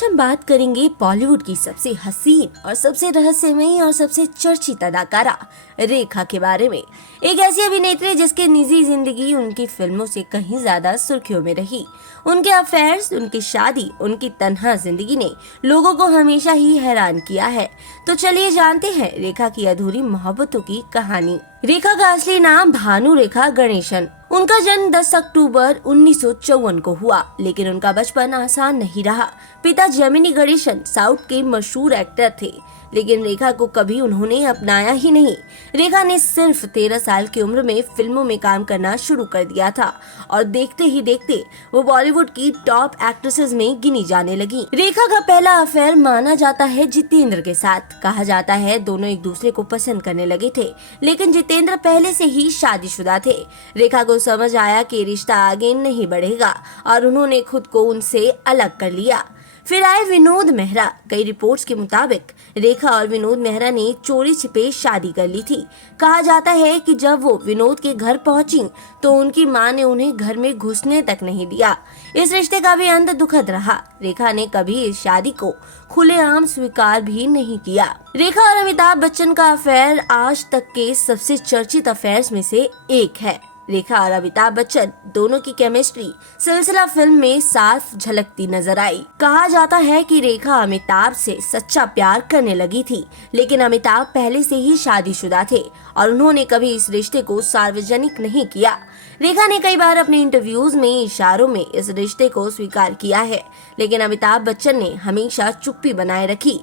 आज हम बात करेंगे बॉलीवुड की सबसे हसीन और सबसे रहस्यमयी और सबसे चर्चित अदाकारा रेखा के बारे में। एक ऐसी अभिनेत्री जिसकी निजी जिंदगी उनकी फिल्मों से कहीं ज्यादा सुर्खियों में रही। उनके अफेयर्स, उनकी शादी, उनकी तन्हा जिंदगी ने लोगों को हमेशा ही हैरान किया है। तो चलिए जानते हैं रेखा की अधूरी मोहब्बतों की कहानी। रेखा का असली नाम भानु रेखा गणेशन। उनका जन्म 10 अक्टूबर 1954 को हुआ, लेकिन उनका बचपन आसान नहीं रहा। पिता जेमिनी गणेशन साउथ के मशहूर एक्टर थे, लेकिन रेखा को कभी उन्होंने अपनाया ही नहीं। रेखा ने सिर्फ 13 साल की उम्र में फिल्मों में काम करना शुरू कर दिया था और देखते ही देखते वो बॉलीवुड की टॉप एक्ट्रेसेस में गिनी जाने लगी। रेखा का पहला अफेयर माना जाता है जितेंद्र के साथ। कहा जाता है दोनों एक दूसरे को पसंद करने लगे थे, लेकिन जितेंद्र पहले से ही शादीशुदा थे। रेखा को समझ आया कि रिश्ता आगे नहीं बढ़ेगा और उन्होंने खुद को उनसे अलग कर लिया। फिर आए विनोद मेहरा। कई रिपोर्ट्स के मुताबिक रेखा और विनोद मेहरा ने चोरी छिपे शादी कर ली थी। कहा जाता है कि जब वो विनोद के घर पहुंची तो उनकी मां ने उन्हें घर में घुसने तक नहीं दिया। इस रिश्ते का भी अंत दुखद रहा। रेखा ने कभी इस शादी को खुलेआम स्वीकार भी नहीं किया। रेखा और अमिताभ बच्चन का अफेयर आज तक के सबसे चर्चित अफेयर्स में से एक है। रेखा और अमिताभ बच्चन दोनों की केमिस्ट्री सिलसिला फिल्म में साफ झलकती नजर आई। कहा जाता है कि रेखा अमिताभ से सच्चा प्यार करने लगी थी, लेकिन अमिताभ पहले से ही शादीशुदा थे और उन्होंने कभी इस रिश्ते को सार्वजनिक नहीं किया। रेखा ने कई बार अपने इंटरव्यूज में इशारों में इस रिश्ते को स्वीकार किया है, लेकिन अमिताभ बच्चन ने हमेशा चुप्पी बनाए रखी।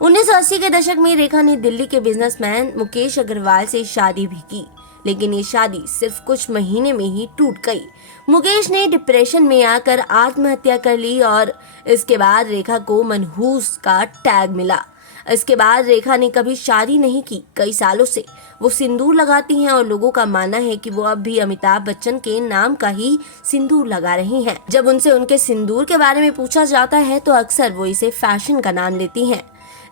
1980 के दशक में रेखा ने दिल्ली के बिजनेसमैन मुकेश अग्रवाल से शादी भी की, लेकिन ये शादी सिर्फ कुछ महीने में ही टूट गई। मुकेश ने डिप्रेशन में आकर आत्महत्या कर ली और इसके बाद रेखा को मनहूस का टैग मिला। इसके बाद रेखा ने कभी शादी नहीं की। कई सालों से वो सिंदूर लगाती हैं और लोगों का मानना है कि वो अब भी अमिताभ बच्चन के नाम का ही सिंदूर लगा रही हैं। जब उनसे उनके सिंदूर के बारे में पूछा जाता है तो अक्सर वो इसे फैशन का नाम लेती हैं।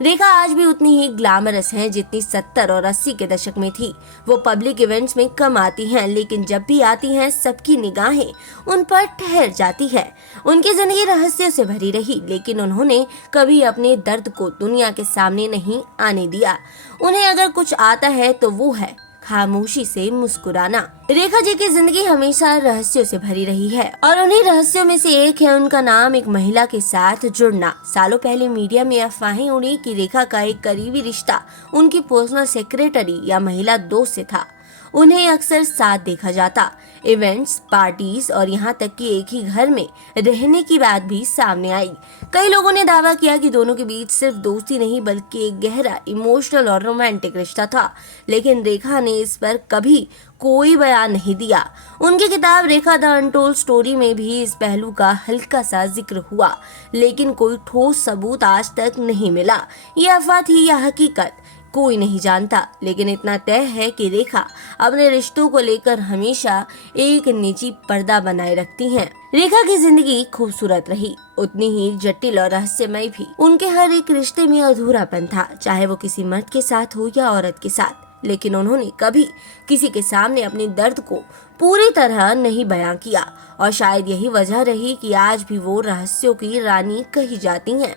रेखा आज भी उतनी ही ग्लैमरस हैं जितनी 70 और 80 के दशक में थी। वो पब्लिक इवेंट्स में कम आती हैं, लेकिन जब भी आती हैं सबकी निगाहें उन पर ठहर जाती है। उनकी जिंदगी रहस्य से भरी रही, लेकिन उन्होंने कभी अपने दर्द को दुनिया के सामने नहीं आने दिया। उन्हें अगर कुछ आता है तो वो है खामोशी से मुस्कुराना। रेखा जी की जिंदगी हमेशा रहस्यों से भरी रही है और उन्हीं रहस्यों में से एक है उनका नाम एक महिला के साथ जुड़ना। सालों पहले मीडिया में अफवाहें उड़ी कि रेखा का एक करीबी रिश्ता उनकी पर्सनल सेक्रेटरी या महिला दोस्त से था। उन्हें अक्सर साथ देखा जाता, इवेंट्स, पार्टीज और यहाँ तक कि एक ही घर में रहने की बात भी सामने आई। कई लोगों ने दावा किया कि दोनों के बीच सिर्फ दोस्ती नहीं बल्कि एक गहरा इमोशनल और रोमांटिक रिश्ता था, लेकिन रेखा ने इस पर कभी कोई बयान नहीं दिया। उनकी किताब रेखा द अनटोल्ड स्टोरी में भी इस पहलू का हल्का सा जिक्र हुआ, लेकिन कोई ठोस सबूत आज तक नहीं मिला। ये अफवाह थी या हकीकत कोई नहीं जानता, लेकिन इतना तय है कि रेखा अपने रिश्तों को लेकर हमेशा एक निजी पर्दा बनाए रखती हैं। रेखा की जिंदगी खूबसूरत रही, उतनी ही जटिल और रहस्यमय भी। उनके हर एक रिश्ते में अधूरापन था, चाहे वो किसी मर्द के साथ हो या औरत के साथ, लेकिन उन्होंने कभी किसी के सामने अपने दर्द को पूरी तरह नहीं बयां किया और शायद यही वजह रही कि आज भी वो रहस्यों की रानी कही जाती हैं।